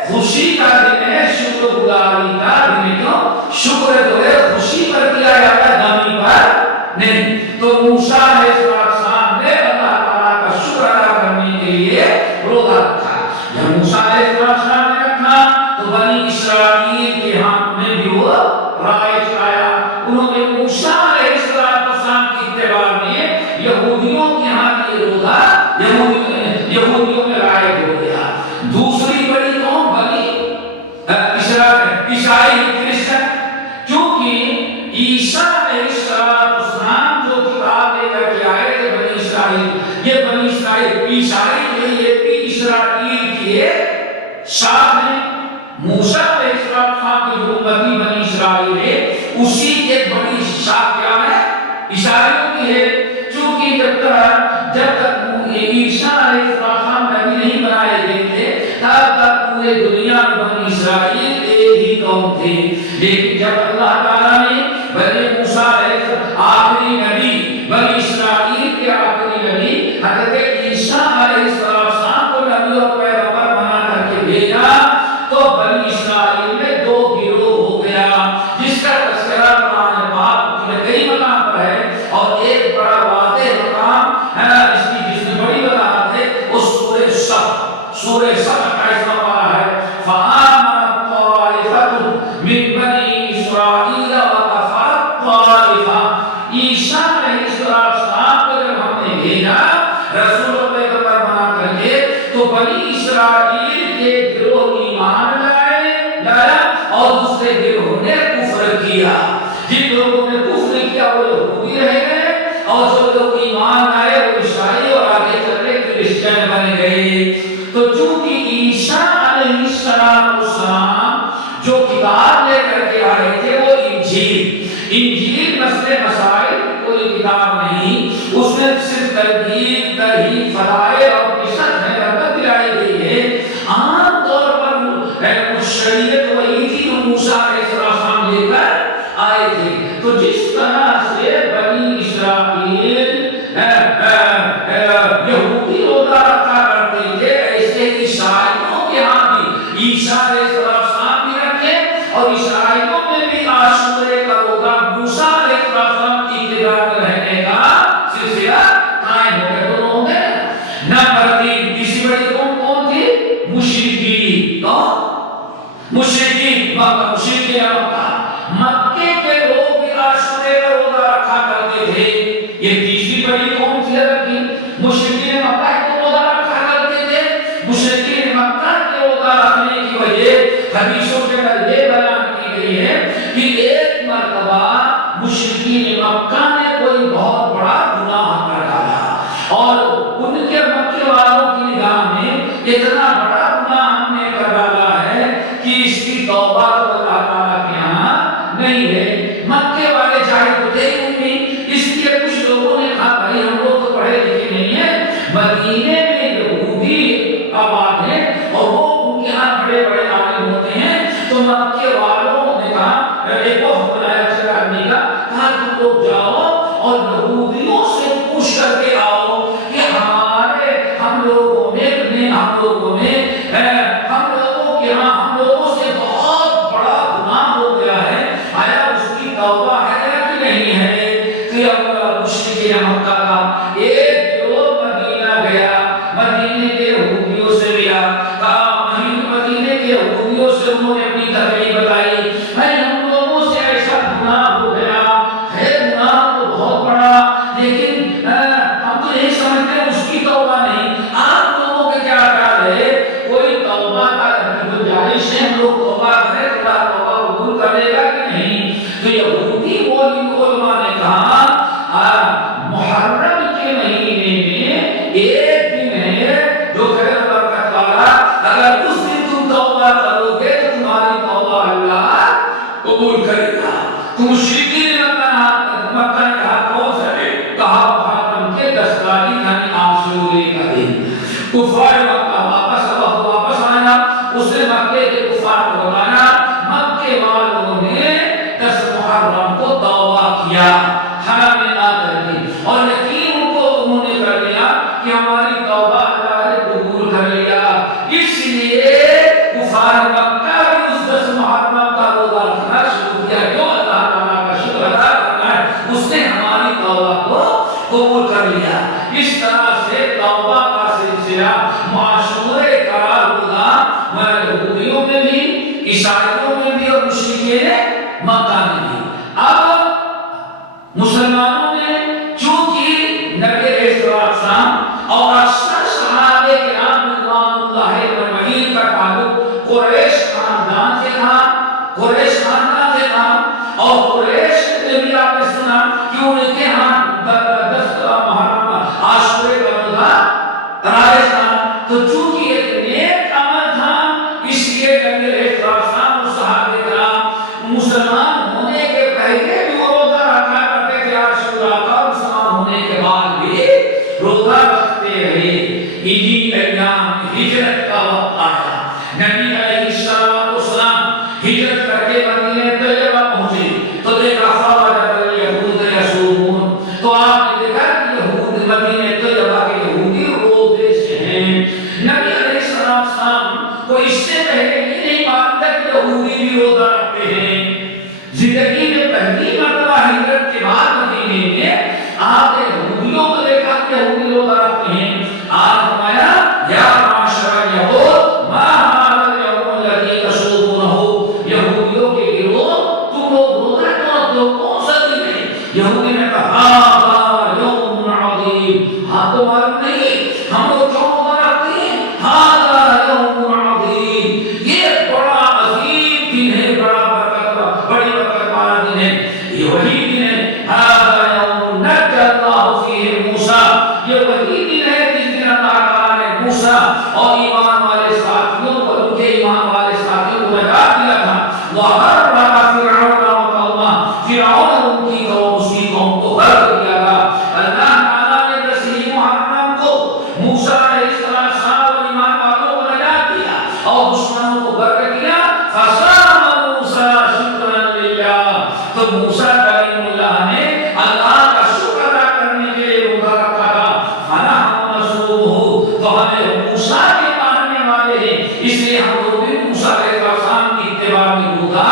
خوشی کا دن ہے، شکر گزاری کا دن ہے۔ کیوں؟ شکر جو ہے خوشی پر کیا جاتا ہے، غمی پر نہیں۔ تو موسیٰ علیہ السلام نے اللہ تعالیٰ کا شکر ادا کرنے کے لیے روزہ رکھا۔ جب موسیٰ علیہ السلام نے رکھا تو بنی اسرائیل کے ہاتھ میں بھی وہ رائج آیا۔ انہوں نے موسیٰ علیہ السلام کی اتباع میں یہودیوں کے ہاتھ یہ روزہ یہودیوں میں رائج ہو گیا۔ دوسری بڑی قوم بنی عیسائی کرسچن، کیونکہ عیسیٰ علیہ السلام جو کتاب لے کر کے آئے تھے بنی اسرائیل، یہ بنی اسرائیل عیسائی تھے، یہ بھی اسرائیل کے ساتھ ہیں۔ موسیٰ علیہ السلام کی جو امتی بنی اسرائیل ہے اسی کی ایک بڑی شاخ کیا ہے؟ عیسائیوں کی ہے۔ چونکہ جب تک عیسیٰ علیہ السلام نبی نہیں بنائے گئے تھے تب تک پورے دنیا میں بنی اسرائیل ایک ہی قوم تھی، لیکن جب اللہ تعالیٰ نے بنی موسیٰ علیہ آخری نبی، بنی اسرائیل کے آخری نبی حضرت عیسیٰ علیہ السلام کو نبی اور پیغمبر بنا کر کے بھیجا تو بنی اسرائیل میں 2 گروہ ہو گیا، جس کا تذکرہ قرآن پاک میں کئی مقام پر ہے۔ اور ایک بڑا واضح مقام اس کی بڑی وضاحت ہے وہ سورہ صف کا اس پارہ ہے، فآمنت طائفۃ من بنی اسرائیل کیا. جن لوگوں نے کفر کیا وہ یہودی رہ گئے اور جو لوگ ایمان لائے وہ عیسائی اور آگے چل کے کرسچن بن گئے. تو چونکہ عیسیٰ علیہ السلام جو کتاب لے کر کے آئے تھے وہ انجیل مسئلے مسائل کوئی کتاب نہیں، اس میں صرف ترغیب ترہیب فضائل اور قصص میں رغبت دلائی گئی ہے. عام طور پر شریعت وہی تھی جو موسیٰ علیہ السلام لے کر آئے تھے. تو جس طرح سے بنی اسرائیل یہودی روزہ رکھا کرتے تھے ایسے عیسائیوں کے ہاں بھی عیسیٰ علیہ السلام بھی رکھے اور عیسائیوں میں بھی عاشورے کا روزہ موسیٰ علیہ السلام کی اتباع میں رہنے کا سلسلہ قائم ہو گیا. دونوں ہو گئے. نمبر 3 تیسری بڑی قوم کون تھی؟ مشرکین. مشرکین مکہ. مکے کے لوگ بھی عاشورے کا روزہ رکھا کرتے تھے. یہ تیسری بڑی قوم تھی. مشرکین مکہ کو روزہ رکھا کرتے تھے. مشرکین مکہ کے روزہ رکھنے کی وجہ حدیثوں کے اندر یہ بیان کی گئی ہے کہ ایک مرتبہ مشرکین مکہ نے کوئی بہت بڑا گناہ کر ڈالا اور ان کے مکے والوں کی نگاہ میں اتنا بڑا گناہ ہم نے کر ڈالا ہے کہ اس کی توبہ تو اللہ تعالیٰ کے یہاں نہیں ہے. مکے والے چاہے تو تھے نہیں، اس لیے کچھ لوگوں نے کہا بھائی ہم لوگ تو پڑھے لکھے نہیں ہیں، مدینے میں یہودی آباد ہیں اور وہ ان کے یہاں بڑے بڑے عالم ہوتے ہیں. تو مکے والوں نے کہا ایک وفد بنایا 6 آدمی کا، کہا تم لوگ جاؤ اور یہودیوں سے پوچھ کر کے آؤ کہ ہم لوگوں کے یہاں ہم لوگوں سے بہت بڑا گناہ ہو گیا ہے، آیا اس کی توبہ ہے یا کہ نہیں ہے. کہ اب مشرکین مکہ کا ایک جو مدینہ گیا، مدینے کے یہودیوں سے ملا، کہا مدینے کے یہودیوں سے انہوں نے اپنی تکلیف بتائی، بھائی ہم لوگوں سے ایسا گناہ ہو گیا ہے، گناہ تو بہت بڑا، لیکن ہم تو نہیں سمجھتے اس کی توبہ نہیں. آپ لوگوں کے کیا خیال ہے کوئی توبہ کا گنجائش ہے ہم لوگ توبہ کریں، خدا توبہ قبول کرے گا کہ نہیں؟ تو یہودی علماء نے کہا محرم کے مہینے میں ایک دن ہے جو خیر برکت والا، اگر اس دن تم توبہ کرو گے تو تمہاری توبہ اللہ قبول کرے گا. تو مشرکین مکہ نے کہا کون سا ہے؟ کہا محرم کے 10 تاریخ یعنی عاشورے کا دن. کفار مکہ واپس آنا، اس نے مکے کے کفار کو بتایا، مکے والوں نے 10 محرم کو توبہ کیا حرم میں آ کر کے اور یقین کو انہوں نے کر لیا کہ ہماری توبہ اللہ نے قبول کر لیا. اس لیے کفار مکہ بھی اس 10 محرم کا روزہ رکھنا شروع کیا. جو اللہ تعالیٰ کا شکر ادا کرنا ہے، اس نے ہماری توبہ کو قبول کر لیا. اس طرح سے توبہ کا سلسلہ معاشورے کا روزہ یہودیوں میں بھی، عیسائیوں میں بھی اور مشرکین مکہ میں بھی. اب مسلمانوں نے چونکہ نبی علیہ السلام اور اکثر صحابہ کرام رضوان اللہ اجمعین کا تعلق قریش خاندان سے تھا، قریش خاندان سے تھا اور قریش نے بھی آپ نے سنا کہ ان کے ہاں 10 محرم عاشورے کا روزہ رائج تھا. تو چونکہ ایک نیک عمل تھا اس لیے نبی علیہ السلام اور صحابہ کرام مسلمان ہونے کے پہلے بھی وہ روزہ رکھا کرتے تھے عاشورہ کا، اور مسلمان ہونے کے بعد بھی روزہ رکھتے رہے. اسی ایام ہجرت کا وقت آیا، نبی علیہ السلام ہجرت کر کے مدینہ طیبہ پہنچے تو دیکھا فوجد الیہود یصومون. تو آپ نے دیکھا کہ یہود مدینہ طیبہ کے یہودی روزے سے ہیں. نبی علیہ السلام کو اس سے پہلے یہ نہیں معلوم تھا کہ یہودی بھی روزہ رکھتے ہیں. زندگی میں پہلی مرتبہ ہجرت کے بعد مدینے میں آپ نے یہودیوں کو دیکھا کہ یہودی روزہ رکھتے ہیں. آپ فرمایا یا معاشر الیہود ما ھذا الیوم الذی تصومونہ، یہودیوں کے گروہ تم لوگ روزہ کیوں رکھتے ہو، کون سا دن ہے؟ یہودی نے کہا ھذا یوم عظیم. ہاں تو معلوم نہیں ہم لوگ کیوں روزہ رکھتے ہیں؟ ھذا یوم عظیم، یہ بڑا عظیم دن ہے، بڑا بڑی برکت والا دن یہ وہی دن ہے هذا يوم نجى الله فيه موسى، یہ وہی دن ہے جس دن اللہ تعالیٰ نے موسیٰ اور ایمان والے ساتھیوں کو، ان کے ایمان والے ساتھیوں کو نجات دیا تھا۔ وَغَرَّقَ فِرْعَوْنَ وَقَوْمَهُ، فرعون اور ان کی قوم، اس کی قوم کو غرق کیا تھا۔ اللہ تعالیٰ نے 10 محرم کو موسیٰ علیہ السلام اور ایمان والوں کو نجات دیا اور دشمنوں کو غرق کیا۔ فَصَامَ مُوسَىٰ شُكْرًا لِلَّهِ، تو موسیٰ کلیم اللہ نے اللہ کا شکر ادا کرنے کے لیے روزہ رکھا تھا۔ فَنَحْنُ نَصُومُهُ، تو ہمیں موسیٰ کے ماننے والے ہیں، اس لیے ہم لوگ بھی موسیٰ علیہ السلام کی اتباع میں روزہ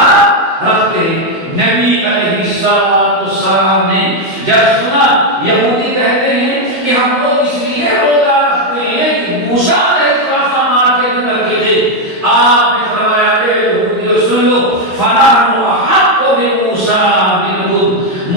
رکھتے ہیں۔ نبی علیہ السلام نے جب سنا، یہودی کہتے ہیں کہ ہم لوگ اس لیے روزہ رکھتے ہیں کہ موسیٰ علیہ السلام آ کے دن رکھے تھے، آپ نے فرمایا اے یہودیو سن لو، فَنَحْنُ أَحَقُّ بِمُوسَىٰ مِنْكُمْ،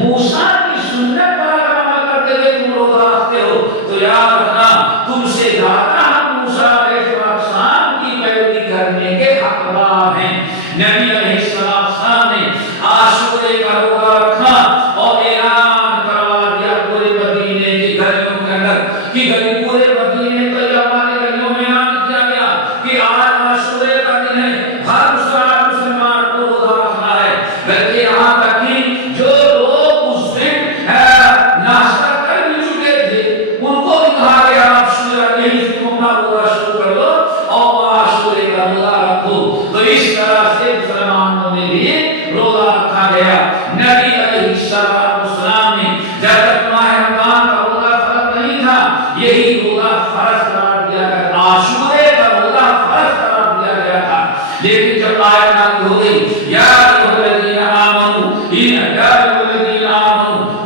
موسیٰ کی سنت پر اگر عمل کرتے ہوئے تم روزہ رکھتے ہو تو یاد رکھنا تم سے زیادہ ہم موسیٰ علیہ السلام کی پیروی کرنے کے حقدار ہیں۔ نبی علیہ السلام نے عاشورے کا روزہ رکھا اور اعلان کروا دیا پورے مدینے کی گلیوں کے اندر کہ پورے مدینے طیبہ کی گلیوں میں اعلان کیا گیا کہ آج عاشورے کا دن ہے، ہر مسلمان کو روزہ رکھنا ہے۔ بلکہ یہاں تک کہ جو لوگ اس دن ناشتہ کر بھی چکے تھے ان کو بھی کہا گیا عاشورہ یہی سے تم اپنا روزہ شروع کر دو اور عاشورے کا روزہ رکھو۔ تو اس طرح سے مسلمانوں نے بھی روزہ رکھا گیا۔ نبی علیہ السلام نے جب تک ماہ رمضان کا روزہ فرض نہیں تھا، یہی روزہ فرض قرار دیا گیا، عاشورے کا روزہ فرض قرار دیا گیا تھا۔ لیکن جب آیت نازل ہو گئی یا ایھا الذین آمنوا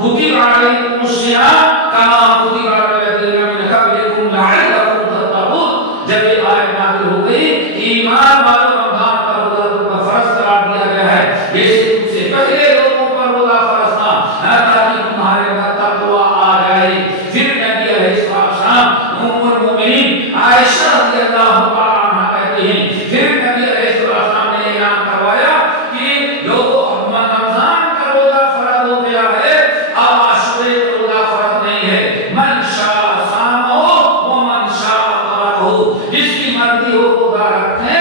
کتب علیکم الصیام کما کتب علی الذین من قبلکم لعلکم تتقون، جب یہ آیت نازل ہو گئی ایمان والوں رمضان کا روزہ تم پر فرض قرار دیا گیا ہے جیسے تم سے پہلے لوگوں پر روزہ فرض تھا تاکہ تمہارے اندر تقویٰ آ جائے۔ پھر نبی علیہ السلام ام المؤمنین عائشہ رضی اللہ تعالیٰ عنہا کہتی ہیں پھر نبی علیہ السلام نے اعلان کروایا کہ لوگوں رمضان کا روزہ فرض ہو گیا ہے، اب عاشورے کا روزہ فرض نہیں ہے، من شاء صامہ ومن شاء ترکہ، جس کی مرضی ہو روزہ رکھے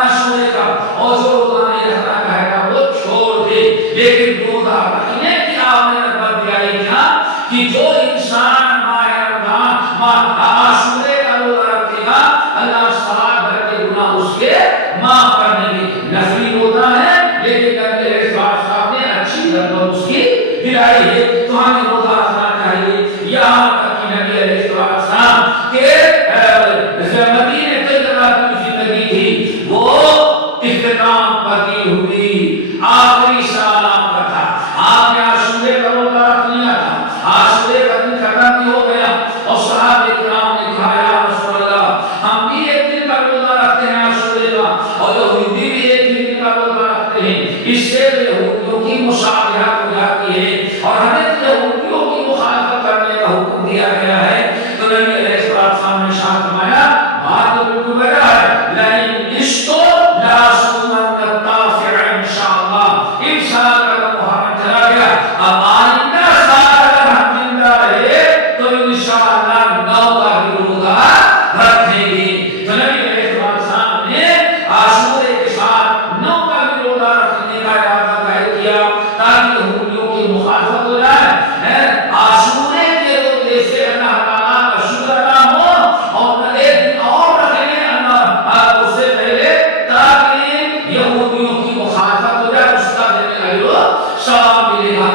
عاشورے کا، اور جو روزہ نہیں رکھنا کہے گا وہ چھوڑ دے۔ لیکن روزہ رکھنے کی آپ نے نسبت دلائی کیا کہ جو انسان ماہ رمضان عاشورے کا روزہ رکھے گا اللہ سال بھر کے گناہ اس کے معاف کر دیں گے۔ نفلی روزہ ہے لیکن نبی علیہ السلام نے اچھی نسبت اس کی دلائی ہے، تو ہمیں روزہ رکھنا چاہیے۔ یہاں تک کہ نبی علیہ السلام کے مدینے طیبہ کی زندگی تھی وہ اختتام پذیر ہوئی، آخری سال آپ کا تھا، آپ نے عاشورے کا روزہ رکھ لیا تھا، عاشورے کا دن ختم بھی ہو گیا اور صحابہ کرام نے کہا یا رسول اللہ ہم بھی ایک دن کا روزہ رکھتے ہیں عاشورے کا، اور یہودی بھی ایک دن کا روزہ رکھتے ہیں، اس سے یہودیوں کی مشابہت ہو جاتی ہے اور ہمیں یہودیوں کی مخالفت کرنے کا حکم دیا گیا ہے۔ تو نبی علیہ السلام نے شاہ فرمایا بات تو بالکل بجا ہے، لئن عشت لأصومن التاسع انشاءاللہ، ان سال کا محرم چلا گیا، اب آئندہ سال اگر ہم زندہ رہے تو انشاءاللہ 9 کا بھی روزہ رکھیں گے۔ تو نبی علیہ السلام نے عاشورے کے ساتھ 9 کا بھی روزہ رکھنے کا ارادہ ظاہر کیا تاکہ یہودیوں کی مخالفت ہو جائے، عاشورے کے روزے سے اللہ تعالیٰ کا شکر ادا ہو اور ایک دن اور رکھیں اللہ اس سے پہلے تاکہ یہودیوں کی مخالفت ہو جائے، اس کا دینے کا ثواب ملے گا۔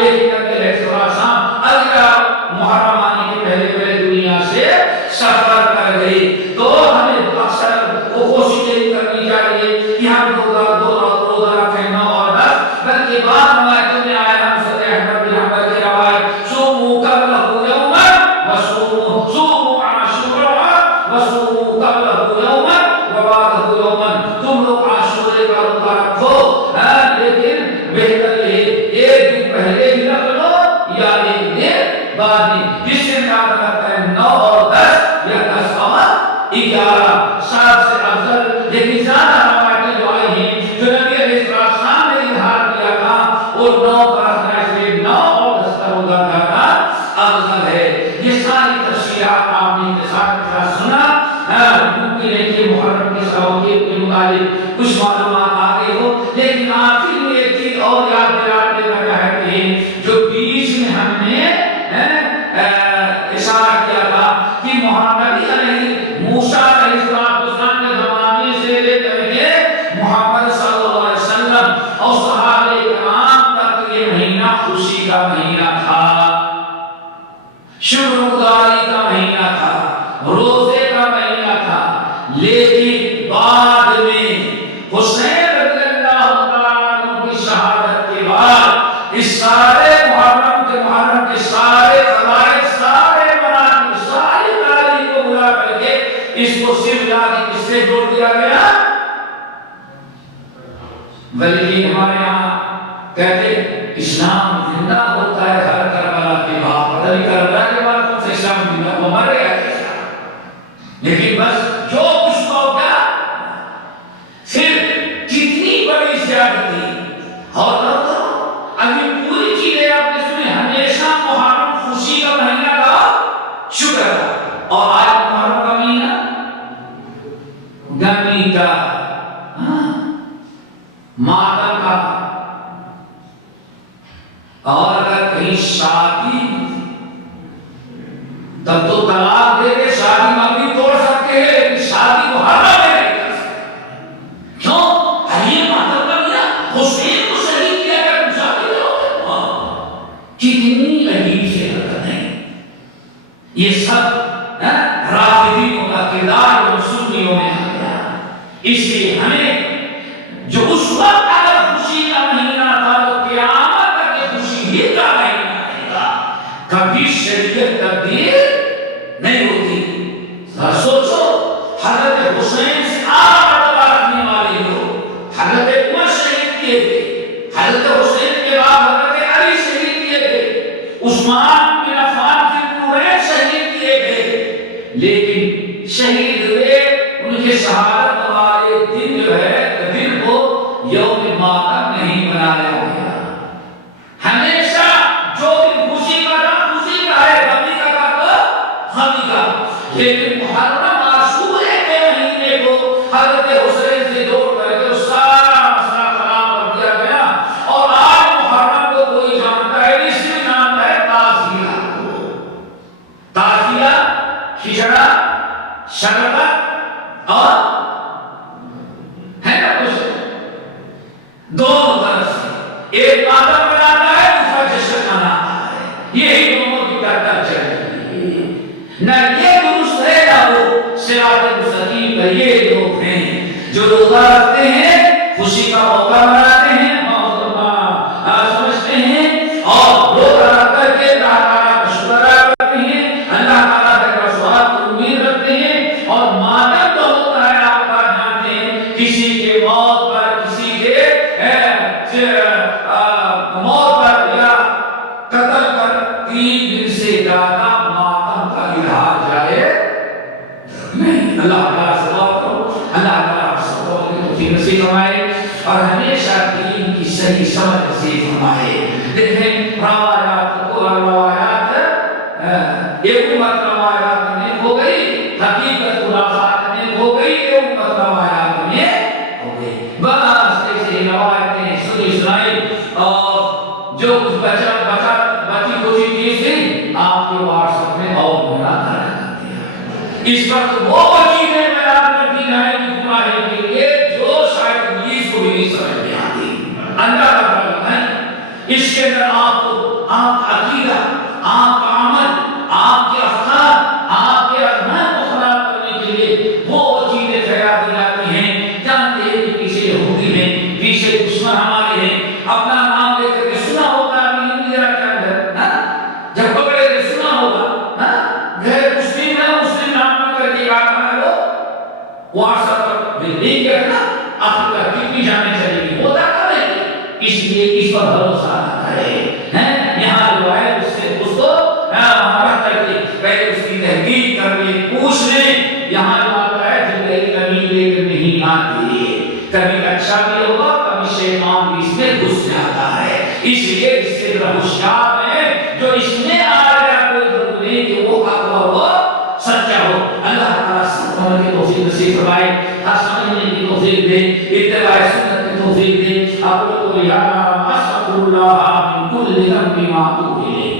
لیکن نبی علیہ السلام اگر محرم آنے کے پہلے پہلے دنیا سے سفر کر گئے تو ہمیں اکثر کوشش یہی کرنی چاہیے کہ ہم روزہ رکھیں 9 اور 10، بلکہ بعض روایتوں میں آیا ہم سے احمد بن حنبل کی روایت صوموا قبلہ یوما صوموا عاشورا وصوموا قبلہ یوما وبعدہ یوما، تم لوگ عاشورے کا روزہ رکھو لیکن بہتر یہ ایک دن پہلے بھی رکھ لو یا ایک دن بعد میں، جس سے کیا کرتا ہے 9 اور 10 یا 10 اور 11 سب سے افضل۔ لیکن زیادہ روایتیں جو آئی ہیں جو نبی علیہ السلام نے اظہار کیا تھا وہ نو کا رکھنا اس لیے 9 اور 10 کا روزہ رکھنا افضل ہے. یہ ساری تفصیلات آپ نے کے سنا ممکن ہے کہ محرم کے ثوابیت کے متعلق کچھ معلومات آگے ہو، لیکن آخر میں ایک چیز اور یاد دلانے دینا چاہتے ہیں جو بیچ میں ہم نے اشارہ کیا تھا کہ محمد علیہ موسیٰ علیہ السلام کے زمانے سے لے کر کے محمد صلی اللہ علیہ وسلم اور صحابہ کرام تک یہ مہینہ خوشی کا مہینہ تھا، شکرگزاری کا مہینہ تھا، روزے کا مہینہ تھا. لیکن بعد میں حسین رضی اللہ تعالیٰ عنہ کی شہادت کے بعد اس سارے محرم کے سارے فضائل، سارے مناقب، ساری تاریخ کو بلا کر کے اس کو صرف یاد کس سے جوڑ دیا گیا. بلکہ ہمارے یہاں کہتے اسلام زندہ ہوتا ہے ہر کربلا کے بعد. پتہ نہیں کربلا کے بعد کون سے اسلام زندہ وہ مر گیا، لیکن بس جو کچھ ہو گیا صرف کتنی بڑی زیادتی. اور ابھی پوری چیزیں آپ نے سنی، ہمیشہ محرم خوشی کا مہینہ کا شکر ہے، اور آج محرم کا مہینہ غمی کا، ماتم کا. اور اگر کہیں شادی تب تو طلاق دے کے شادی مبنی توڑ سکتے ہیں، لیکن شادی کو حرام نہیں کر سکتے. کیوں؟ یہ ماتم کا مہینہ حسین کو شہید کیا گیا، تم شادی کرو. کتنی عجیب سے حرکت ہے یہ سب. رافضیوں کا کردار اور سنیوں میں آ گیا. اس لیے ہمیں جو اس وقت اگر خوشی کا مہینہ تھا وہ قیامت تک یہ خوشی ہی کا مہینہ رہے گا. کبھی شریعت تبدیل نہیں ہوتی. سوچو حضرت حسین سے آرہ رکھنے والے لوگ حضرت عمر شہید کیے تھے، حضرت حسین کے بعد حضرت علی شہید کیے تھے، عثمان بن عفان سے پورے شہید کیے گئے، لیکن شہید ہوئے ان کے شہادت والے دن جو ہے دن کو یوم ماتم نہیں بنایا گیا. ہمیشہ جو دن خوشی کا تھا خوشی کا ہے، غمی کا تھا غمی کا. لیکن محرم عاشورے کے مہینے کو حضرت حسین سے جوڑ کر کے سارا مسئلہ خراب کر دیا گیا. اور آج محرم کو کوئی جانتا ہے نہیں، صرف جانتا ہے تعزیہ کو. تعزیہ کھچڑا، شربت اور ہے نا کچھ دونوں طرف سے ایک ماتم بناتا ہے، دوسرا جشن مناتا ہے. یہی دونوں کی ٹکر چل رہی ہے. نہ یہ درست ہے نہ وہ. صراط مستقیم پر یہ لوگ ہیں جو روزہ رکھتے ہیں، خوشی کا موقع مناتے ہیں، سمجھتے ہیں، اور روزہ رکھ کر کے اللہ تعالیٰ کا شکر ادا کرتے ہیں، اللہ تعالیٰ کا ثواب کی امید رکھتے ہیں. اور ماتم تو ہوتا ہے آپ کا جانتے ہیں، کسی کے موت پر، کسی کے موت پر یا قتل پر 3 دن سے زیادہ ماتم کا اظہار جائے نہیں. اللہ تعالیٰ ثواب کرو، اللہ تعالیٰ ثواب کی توفیق نصیب فرمائے اور ہمیشہ دین کی صحیح سمجھ نصیب فرمائے. دیکھیں روایات ایک امت روایات میں ہو گئی، حقیقت خرافات میں ہو گئی، ایک امت روایات میں ہو گئی. بس ایسے روایتیں سنائی اور جو کچھ بچی کچھ چیز تھی آپ کے واٹس ایپ میں اور بیان کر دیا. اس وقت وہ چیزیں بیان کر دی جائیں گی گمراہی کے لیے جو شاید ابلیس کو بھی نہیں سمجھ میں آتی. اللہ کا کرم ہے اس کے اندر آپ کو آپ کا عقیدہ، آپ کا عمل، آپ کے افکار، آپ کے اذہان کو خراب کرنے کے لیے وہ چیزیں خیال دی جاتی ہیں. جانتے ہیں کہ پیچھے یہودی ہیں، پیچھے دشمن ہمارے ہیں. اپنا نام لے کر کے سنا ہوگا ابھی انڈیا کے اندر جب پکڑے کے سنا ہوگا غیر مسلم ہے، مسلم نام کر کے کہا ہے وہ واٹس ایپ پر لنک کرنا آپ کا کتنی جانے چلے گی ہوتا کرے. اس لیے اس پر بھروسہ نہ کرے. یہاں روایت اس سے اس کو شیر اس سے ہوشیار ہے جو اس میں آ گیا کوئی ضرورت نہیں کہ وہ حق ہو وہ سچا ہو. اللہ تعالیٰ سمجھنے کی توفیق نصیب فرمائے, سمجھنے کی توفیق دے, اتباع سنت کی توفیق دے. اقول قولی ھذا استغفر اللہ من کل ذنب واتوب الیہ.